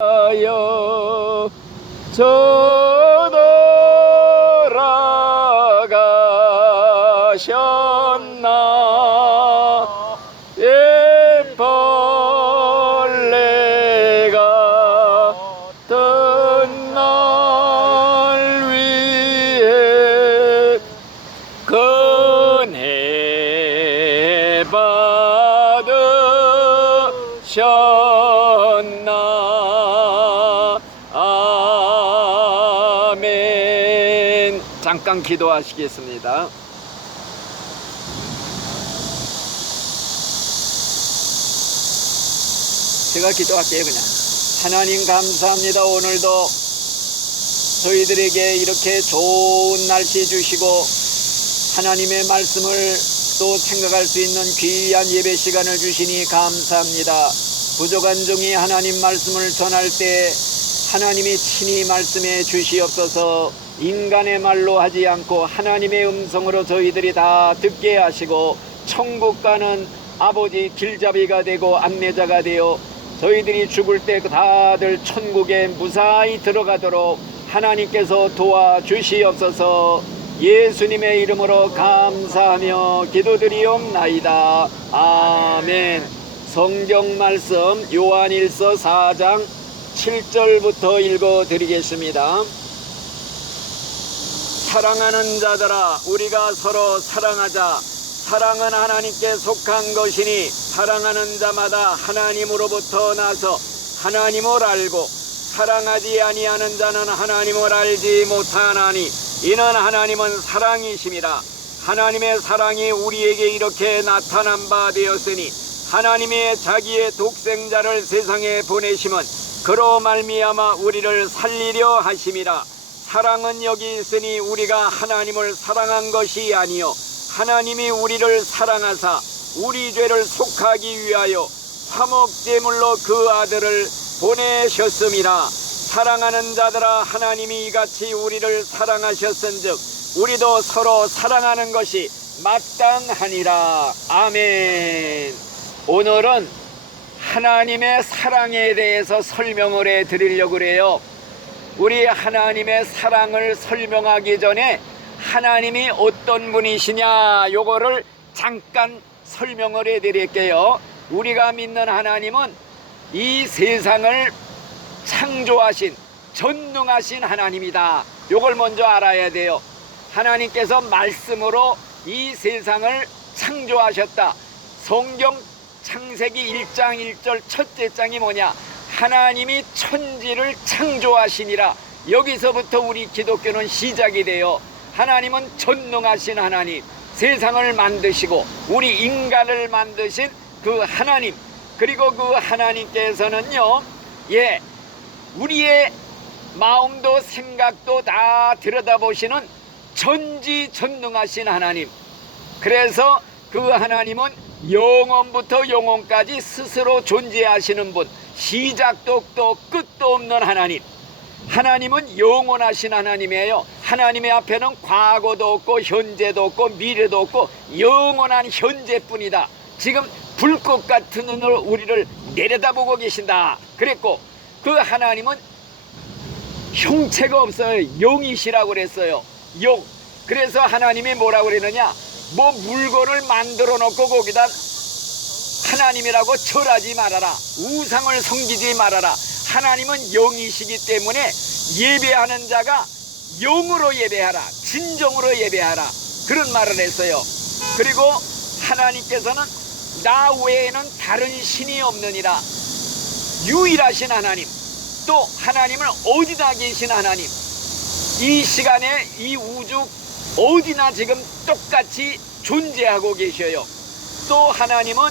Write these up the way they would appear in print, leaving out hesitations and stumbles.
하여 저돌아가셨나. 벌레가 뜬 날 위해 은혜 받으셨나. 아멘. 잠깐 기도하시겠습니다. 제가 기도할게요. 그냥 하나님 감사합니다. 오늘도 저희들에게 이렇게 좋은 날씨 주시고 하나님의 말씀을 또 생각할 수 있는 귀한 예배 시간을 주시니 감사합니다. 부족한 종이 하나님 말씀을 전할 때 하나님이 친히 말씀해 주시옵소서. 인간의 말로 하지 않고 하나님의 음성으로 저희들이 다 듣게 하시고 천국 가는 아버지 길잡이가 되고 안내자가 되어 저희들이 죽을 때 다들 천국에 무사히 들어가도록 하나님께서 도와주시옵소서. 예수님의 이름으로 감사하며 기도드리옵나이다. 아멘. 성경 말씀 요한일서 4장 7절부터 읽어드리겠습니다. 사랑하는 자들아, 우리가 서로 사랑하자. 사랑은 하나님께 속한 것이니 사랑하는 자마다 하나님으로부터 나서 하나님을 알고 사랑하지 아니하는 자는 하나님을 알지 못하나니 이는 하나님은 사랑이심이라. 하나님의 사랑이 우리에게 이렇게 나타난 바 되었으니 하나님이 자기의 독생자를 세상에 보내심은 그로 말미암아 우리를 살리려 하심이라. 사랑은 여기 있으니 우리가 하나님을 사랑한 것이 아니요 하나님이 우리를 사랑하사 우리 죄를 속하기 위하여 화목제물로 그 아들을 보내셨음이라. 사랑하는 자들아, 하나님이 이같이 우리를 사랑하셨은즉 우리도 서로 사랑하는 것이 마땅하니라. 아멘. 오늘은 하나님의 사랑에 대해서 설명을 해드리려고 그래요. 우리 하나님의 사랑을 설명하기 전에 하나님이 어떤 분이시냐 요거를 잠깐 설명을 해드릴게요. 우리가 믿는 하나님은 이 세상을 창조하신 전능하신 하나님이다. 요걸 먼저 알아야 돼요. 하나님께서 말씀으로 이 세상을 창조하셨다. 성경 창세기 1장 1절 첫째 장이 뭐냐? 하나님이 천지를 창조하시니라. 여기서부터 우리 기독교는 시작이 돼요. 하나님은 전능하신 하나님, 세상을 만드시고 우리 인간을 만드신 그 하나님, 그리고 그 하나님께서는요, 우리의 마음도 생각도 다 들여다보시는 전지전능하신 하나님. 그래서 그 하나님은 영원부터 영원까지 스스로 존재하시는 분, 시작도 없고 끝도 없는 하나님. 하나님은 영원하신 하나님이에요. 하나님의 앞에는 과거도 없고 현재도 없고 미래도 없고 영원한 현재뿐이다. 지금 불꽃 같은 눈으로 우리를 내려다보고 계신다 그랬고, 그 하나님은 형체가 없어요. 영이시라고 그랬어요. 영. 그래서 하나님이 뭐라고 그러느냐, 뭐 물건을 만들어 놓고 거기다 하나님이라고 절하지 말아라, 우상을 섬기지 말아라. 하나님은 영이시기 때문에 예배하는 자가 영으로 예배하라, 진정으로 예배하라, 그런 말을 했어요. 그리고 하나님께서는 나 외에는 다른 신이 없느니라. 유일하신 하나님, 또 하나님은 어디나 계신 하나님. 이 시간에 이 우주 어디나 지금 똑같이 존재하고 계셔요. 또 하나님은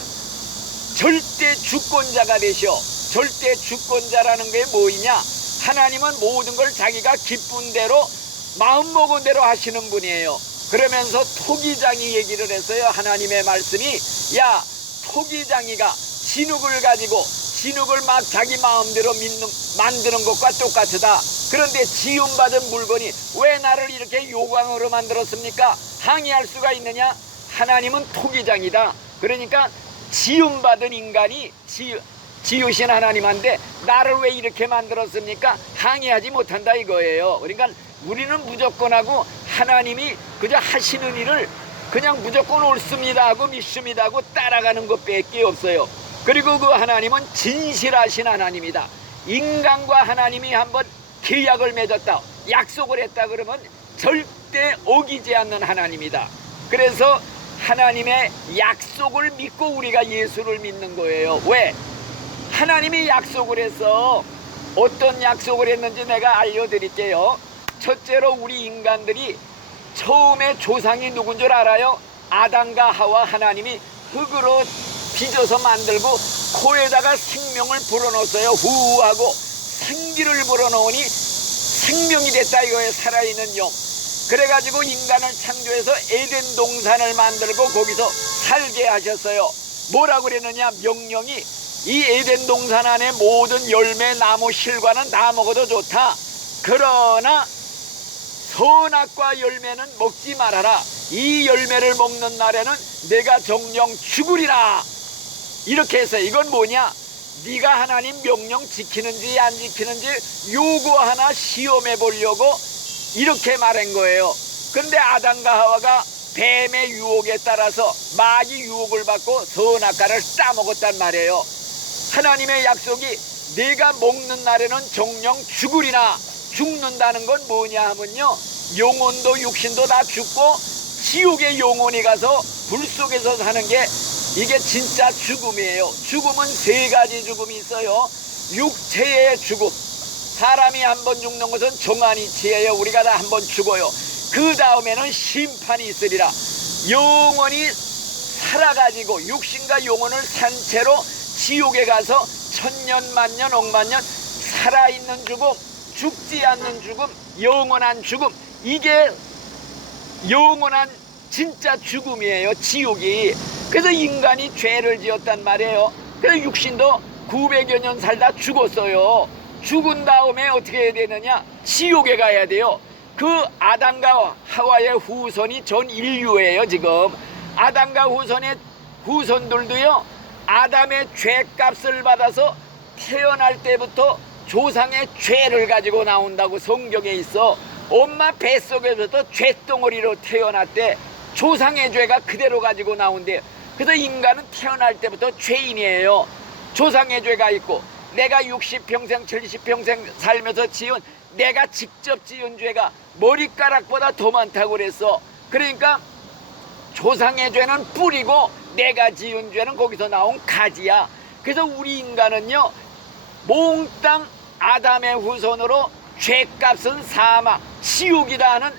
절대 주권자가 되셔. 절대 주권자라는 게 뭐이냐? 하나님은 모든 걸 자기가 기쁜 대로 마음먹은 대로 하시는 분이에요. 그러면서 토기장이 얘기를 했어요. 하나님의 말씀이, 야, 토기장이가 진흙을 가지고 진흙을 막 자기 마음대로 만드는 것과 똑같다. 그런데 지음받은 물건이 왜 나를 이렇게 요광으로 만들었습니까? 항의할 수가 있느냐? 하나님은 토기장이다. 그러니까 지음받은 인간이 지으신 하나님한테 나를 왜 이렇게 만들었습니까? 항의하지 못한다 이거예요. 그러니까 우리는 무조건 하고 하나님이 그저 하시는 일을 그냥 무조건 옳습니다 하고 믿습니다 하고 따라가는 것밖에 없어요. 그리고 그 하나님은 진실하신 하나님이다. 인간과 하나님이 한번 계약을 맺었다, 약속을 했다 그러면 절대 어기지 않는 하나님이다. 그래서 하나님의 약속을 믿고 우리가 예수를 믿는 거예요. 왜? 하나님이 약속을 해서 어떤 약속을 했는지 내가 알려드릴게요. 첫째로 우리 인간들이 처음에 조상이 누군 줄 알아요? 아담과 하와 하나님이 흙으로 빚어서 만들고 코에다가 생명을 불어넣었어요. 후하고 생기를 불어넣으니 생명이 됐다 이거예요. 살아있는 영. 그래가지고 인간을 창조해서 에덴 동산을 만들고 거기서 살게 하셨어요. 뭐라고 그랬느냐? 명령이 이 에덴 동산 안에 모든 열매, 나무, 실과는 다 먹어도 좋다. 그러나 선악과 열매는 먹지 말아라. 이 열매를 먹는 날에는 내가 정령 죽으리라. 이렇게 해서 이건 뭐냐? 네가 하나님 명령 지키는지 안 지키는지 요거 하나 시험해 보려고 이렇게 말한 거예요. 근데 아담과 하와가 뱀의 유혹에 따라서 마귀 유혹을 받고 선악과를 따먹었단 말이에요. 하나님의 약속이 내가 먹는 날에는 정령 죽으리나. 죽는다는 건 뭐냐 하면요, 영혼도 육신도 다 죽고 지옥의 영혼이 가서 불 속에서 사는 게 이게 진짜 죽음이에요. 죽음은 세 가지 죽음이 있어요. 육체의 죽음, 사람이 한 번 죽는 것은 정한이치예요. 우리가 다 한 번 죽어요. 그 다음에는 심판이 있으리라. 영원히 살아가지고 육신과 영혼을 산 채로 지옥에 가서 천년 만년 억만년 살아있는 죽음, 죽지 않는 죽음, 영원한 죽음, 이게 영원한 진짜 죽음이에요. 지옥이. 그래서 인간이 죄를 지었단 말이에요. 그래서 육신도 900여 년 살다 죽었어요. 죽은 다음에 어떻게 해야 되느냐? 지옥에 가야 돼요. 그 아담과 하와의 후손이 전 인류예요. 지금 아담과 후손의 후손들도요, 아담의 죄값을 받아서 태어날 때부터 조상의 죄를 가지고 나온다고 성경에 있어. 엄마 뱃속에서부터 죄덩어리로 태어났대. 조상의 죄가 그대로 가지고 나온대요. 그래서 인간은 태어날 때부터 죄인이에요. 조상의 죄가 있고 내가 60평생 70평생 살면서 지은, 내가 직접 지은 죄가 머리카락보다 더 많다고 그랬어. 그러니까 조상의 죄는 뿌리고 내가 지은 죄는 거기서 나온 가지야. 그래서 우리 인간은요, 몽땅 아담의 후손으로 죄값은 사망, 지옥이다 하는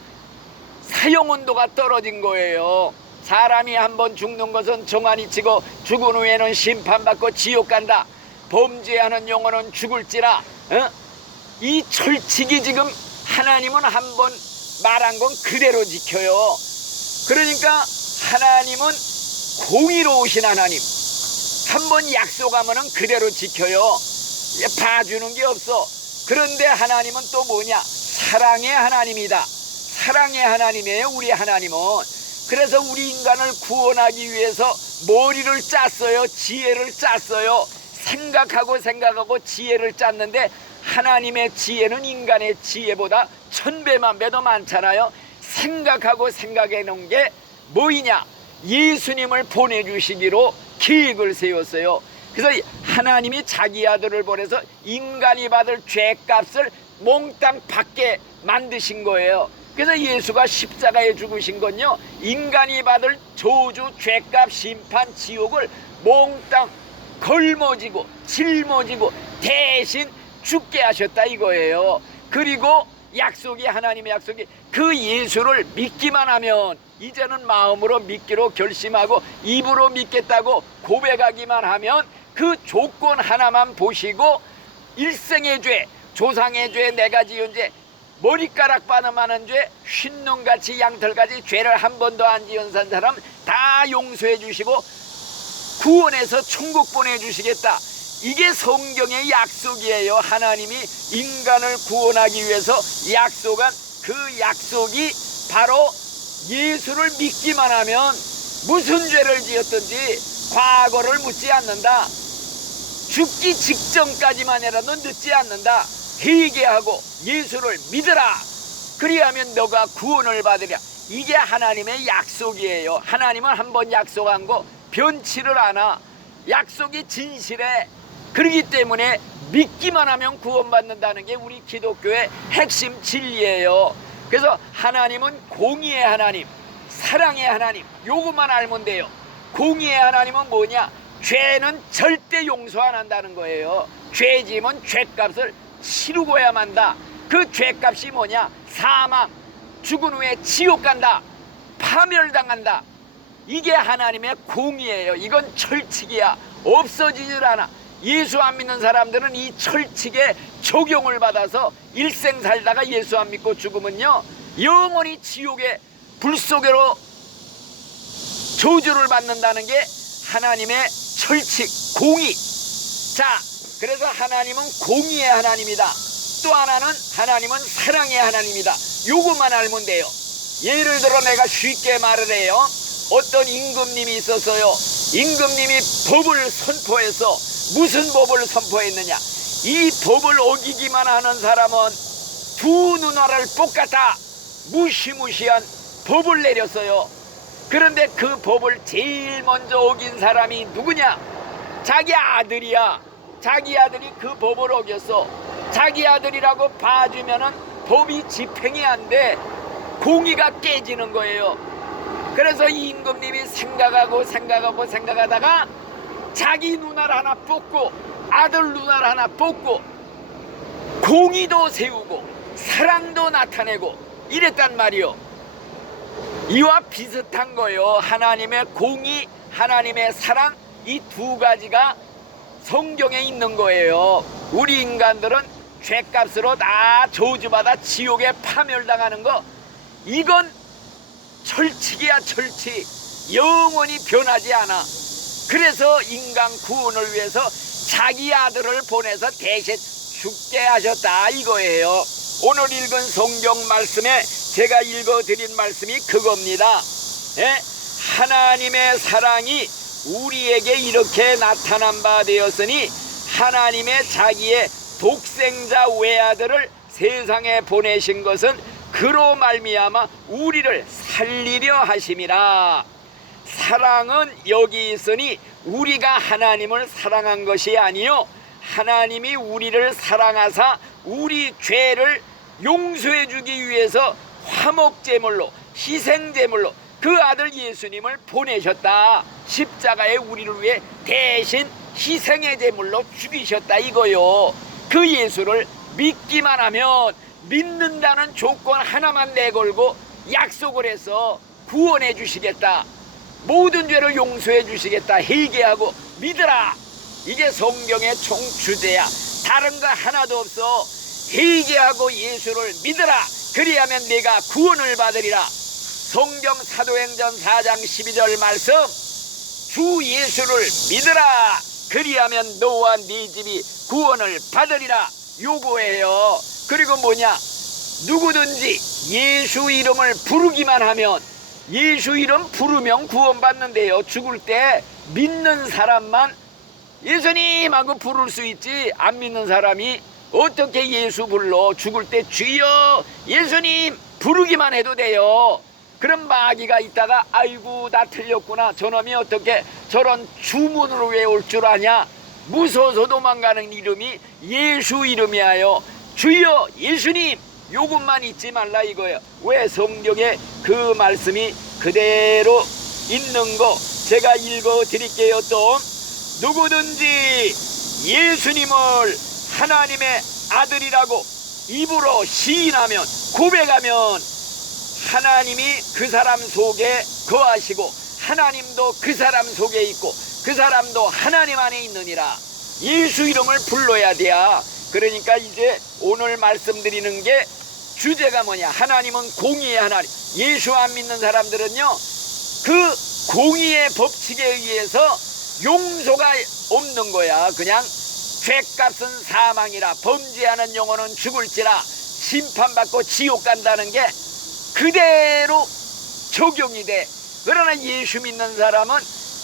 사형온도가 떨어진 거예요. 사람이 한번 죽는 것은 정한이치고 죽은 후에는 심판받고 지옥 간다. 범죄하는 영혼은 죽을지라. 이 철칙이 지금 하나님은 한번 말한 건 그대로 지켜요. 그러니까 하나님은 공의로우신 하나님. 한번 약속하면은 그대로 지켜요. 봐주는 게 없어. 그런데 하나님은 또 뭐냐? 사랑의 하나님이다. 사랑의 하나님이에요. 우리 하나님은. 그래서 우리 인간을 구원하기 위해서 머리를 짰어요. 지혜를 짰어요. 생각하고 지혜를 짰는데 하나님의 지혜는 인간의 지혜보다 1000배만 더 많잖아요. 생각하고 생각해 놓은 게 뭐이냐? 예수님을 보내주시기로 계획을 세웠어요. 그래서 하나님이 자기 아들을 보내서 인간이 받을 죄값을 몽땅 받게 만드신 거예요. 그래서 예수가 십자가에 죽으신 건요, 인간이 받을 저주, 죄값, 심판, 지옥을 몽땅 걸머지고 짊어지고 대신 죽게 하셨다 이거예요. 그리고 약속이, 하나님의 약속이, 그 예수를 믿기만 하면, 이제는 마음으로 믿기로 결심하고 입으로 믿겠다고 고백하기만 하면 그 조건 하나만 보시고 일생의 죄, 조상의 죄, 내가 지은 죄, 머리카락만은 많은 죄, 흰눈같이 양털같이 죄를 한 번도 안 지은 사람 다 용서해 주시고 구원해서 천국 보내주시겠다. 이게 성경의 약속이에요. 하나님이 인간을 구원하기 위해서 약속한 그 약속이 바로 예수를 믿기만 하면 무슨 죄를 지었든지 과거를 묻지 않는다. 죽기 직전까지만이라도 늦지 않는다. 회개하고 예수를 믿으라. 그리하면 너가 구원을 받으랴. 이게 하나님의 약속이에요. 하나님은 한번 약속한 거 변치를 않아. 약속이 진실해. 그렇기 때문에 믿기만 하면 구원받는다는 게 우리 기독교의 핵심 진리예요. 그래서 하나님은 공의의 하나님, 사랑의 하나님, 요것만 알면 돼요. 공의의 하나님은 뭐냐? 죄는 절대 용서 안 한다는 거예요. 죄 지으면 죄값을 치르고야 만다. 그 죄값이 뭐냐? 사망, 죽은 후에 지옥 간다, 파멸당한다. 이게 하나님의 공의예요. 이건 철칙이야. 없어지질 않아. 예수 안 믿는 사람들은 이 철칙에 적용을 받아서 일생 살다가 예수 안 믿고 죽으면요, 영원히 지옥의 불 속으로 저주를 받는다는 게 하나님의 철칙, 공의. 자, 그래서 하나님은 공의의 하나님이다. 또 하나는 하나님은 사랑의 하나님이다. 요것만 알면 돼요. 예를 들어 내가 쉽게 말을 해요. 어떤 임금님이 있었어요. 임금님이 법을 선포해서 무슨 법을 선포했느냐? 이 법을 어기기만 하는 사람은 두 누나를 똑같아 무시무시한 법을 내렸어요. 그런데 그 법을 제일 먼저 어긴 사람이 누구냐? 자기 아들이야. 자기 아들이 그 법을 어겼어. 자기 아들이라고 봐주면은 법이 집행이 안 돼. 공의가 깨지는 거예요. 그래서 이 임금님이 생각하다가 자기 누나를 하나 뽑고 아들 누나를 하나 뽑고 공의도 세우고 사랑도 나타내고 이랬단 말이요. 이와 비슷한 거예요. 하나님의 공의, 하나님의 사랑, 이 두 가지가 성경에 있는 거예요. 우리 인간들은 죄값으로 다 저주받아 지옥에 파멸당하는 거, 이건 철칙이야. 철칙. 영원히 변하지 않아. 그래서 인간 구원을 위해서 자기 아들을 보내서 대신 죽게 하셨다 이거예요. 오늘 읽은 성경 말씀에 제가 읽어드린 말씀이 그겁니다. 예? 하나님의 사랑이 우리에게 이렇게 나타난 바 되었으니 하나님의 자기의 독생자 외아들을 세상에 보내신 것은 그로 말미암아 우리를 살리려 하심이라. 사랑은 여기 있으니 우리가 하나님을 사랑한 것이 아니요 하나님이 우리를 사랑하사 우리 죄를 용서해 주기 위해서 화목제물로, 희생제물로 그 아들 예수님을 보내셨다. 십자가에 우리를 위해 대신 희생의 제물로 죽이셨다 이거요. 그 예수를 믿기만 하면 믿는다는 조건 하나만 내걸고 약속을 해서 구원해 주시겠다. 모든 죄를 용서해 주시겠다. 회개하고 믿으라. 이게 성경의 총주제야. 다른 거 하나도 없어. 회개하고 예수를 믿으라. 그리하면 네가 구원을 받으리라. 성경 사도행전 4장 12절 말씀, 주 예수를 믿으라. 그리하면 너와 네 집이 구원을 받으리라. 요거예요. 그리고 뭐냐? 누구든지 예수 이름을 부르기만 하면, 예수 이름 부르면 구원받는데요. 죽을 때 믿는 사람만 예수님 하고 부를 수 있지, 안 믿는 사람이 어떻게 예수 불러? 죽을 때 주여 예수님 부르기만 해도 돼요. 그런 마귀가 있다가 아이고 나 틀렸구나, 저놈이 어떻게 저런 주문으로 외울 줄 아냐, 무서워서 도망가는 이름이 예수 이름이에요. 주여 예수님 요것만 잊지 말라 이거예요. 왜? 성경에 그 말씀이 그대로 있는 거 제가 읽어 드릴게요. 또 누구든지 예수님을 하나님의 아들이라고 입으로 시인하면, 고백하면 하나님이 그 사람 속에 거하시고 하나님도 그 사람 속에 있고 그 사람도 하나님 안에 있느니라. 예수 이름을 불러야 돼. 그러니까 이제 오늘 말씀드리는 게 주제가 뭐냐? 하나님은 공의의 하나님. 예수 안 믿는 사람들은요, 그 공의의 법칙에 의해서 용서가 없는 거야. 그냥 죄값은 사망이라 범죄하는 영혼은 죽을지라 심판받고 지옥 간다는 게 그대로 적용이 돼. 그러나 예수 믿는 사람은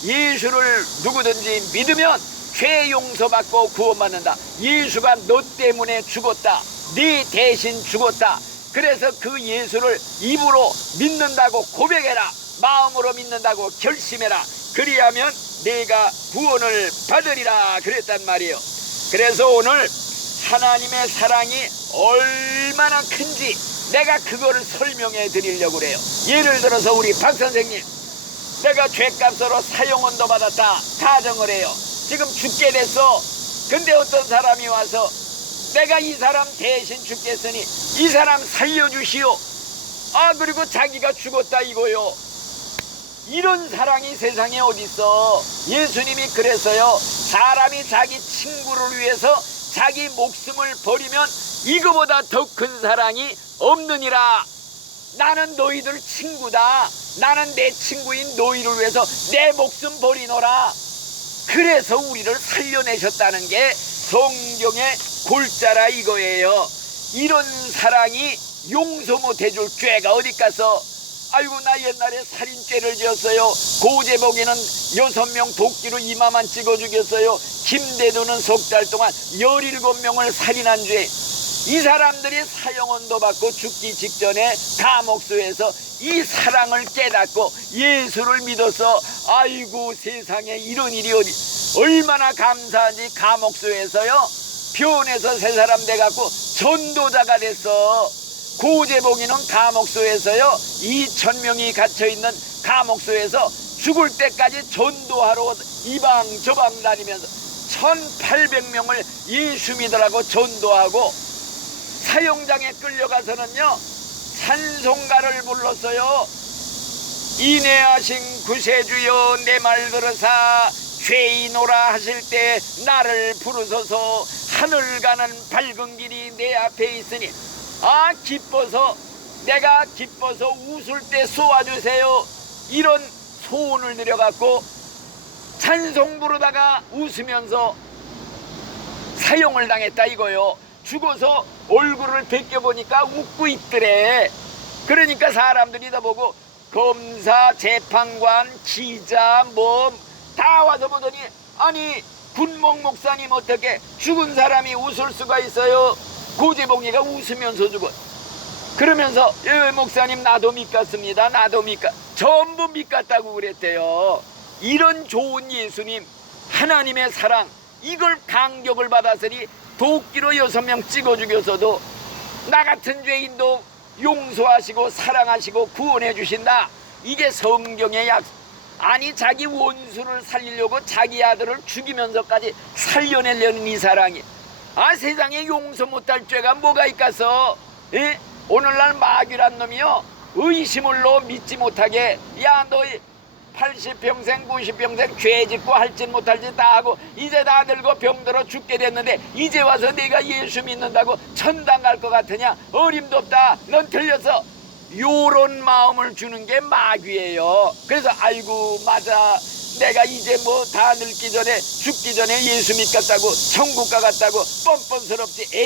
예수를 누구든지 믿으면 죄 용서받고 구원받는다. 예수가 너 때문에 죽었다. 네 대신 죽었다. 그래서 그 예수를 입으로 믿는다고 고백해라. 마음으로 믿는다고 결심해라. 그리하면 내가 구원을 받으리라 그랬단 말이에요. 그래서 오늘 하나님의 사랑이 얼마나 큰지 내가 그거를 설명해 드리려고 그래요. 예를 들어서 우리 박 선생님, 내가 죄값으로 사형원도 받았다 가정을 해요. 지금 죽게 됐어. 근데 어떤 사람이 와서 내가 이 사람 대신 죽겠으니 이 사람 살려주시오. 그리고 자기가 죽었다 이거요. 이런 사랑이 세상에 어딨어. 예수님이 그래서요, 사람이 자기 친구를 위해서 자기 목숨을 버리면 이거보다 더 큰 사랑이 없느니라. 나는 너희들 친구다. 나는 내 친구인 너희를 위해서 내 목숨 버리노라. 그래서 우리를 살려내셨다는 게 성경의 골자라 이거예요. 이런 사랑이 용서 못해줄 죄가 어디 가서, 아이고 나 옛날에 살인죄를 지었어요. 고재복이는 6명 도끼로 이마만 찍어 죽였어요. 김대두는 석 달 동안 17명을 살인한 죄. 이 사람들이 사형원도 받고 죽기 직전에 감옥소에서 이 사랑을 깨닫고 예수를 믿어서 아이고 세상에 이런 일이 어디, 얼마나 감사한지. 감옥소에서요 변해서 세 사람 돼갖고 전도자가 됐어. 고재복이는 감옥소에서요 2,000명이 갇혀있는 감옥소에서 죽을 때까지 전도하러 이방 저방 다니면서 1,800명을 예수 믿으라고 전도하고, 사형장에 끌려가서는요 찬송가를 불렀어요. 인애하신 구세주여 내 말 들으사 죄인오라 하실 때 나를 부르소서. 하늘 가는 밝은 길이 내 앞에 있으니 기뻐서, 내가 기뻐서 웃을 때 쏘아주세요. 이런 소원을 드려갖고 찬송 부르다가 웃으면서 사형을 당했다 이거요. 죽어서 얼굴을 벗겨보니까 웃고 있더래. 그러니까 사람들이 다 보고 검사, 재판관, 기자 다 와서 보더니, 아니 군목 목사님 어떻게 죽은 사람이 웃을 수가 있어요? 고재봉이가 웃으면서 죽어. 그러면서 목사님 나도 믿겠습니다. 나도 전부 믿겠다고 그랬대요. 이런 좋은 예수님, 하나님의 사랑, 이걸 감격을 받았으니 도끼로 6명 찍어 죽였어도 나 같은 죄인도 용서하시고 사랑하시고 구원해 주신다. 이게 성경의 약속. 아니 자기 원수를 살리려고 자기 아들을 죽이면서까지 살려내려는 이 사랑이, 세상에 용서 못할 죄가 뭐가 있겠어. 예? 오늘날 마귀란 놈이요 의심을로 믿지 못하게, 야 너 80평생 90평생 죄 짓고 할 짓 못할 짓 다 하고 이제 다 늙어 병들어 죽게 됐는데 이제 와서 내가 예수 믿는다고 천당 갈 것 같으냐? 어림도 없다. 넌 틀렸어. 요런 마음을 주는 게 마귀예요. 그래서 아이고 맞아, 내가 이제 뭐 다 늙기 전에 죽기 전에 예수 믿겠다고 천국 가겠다고 뻔뻔스럽지.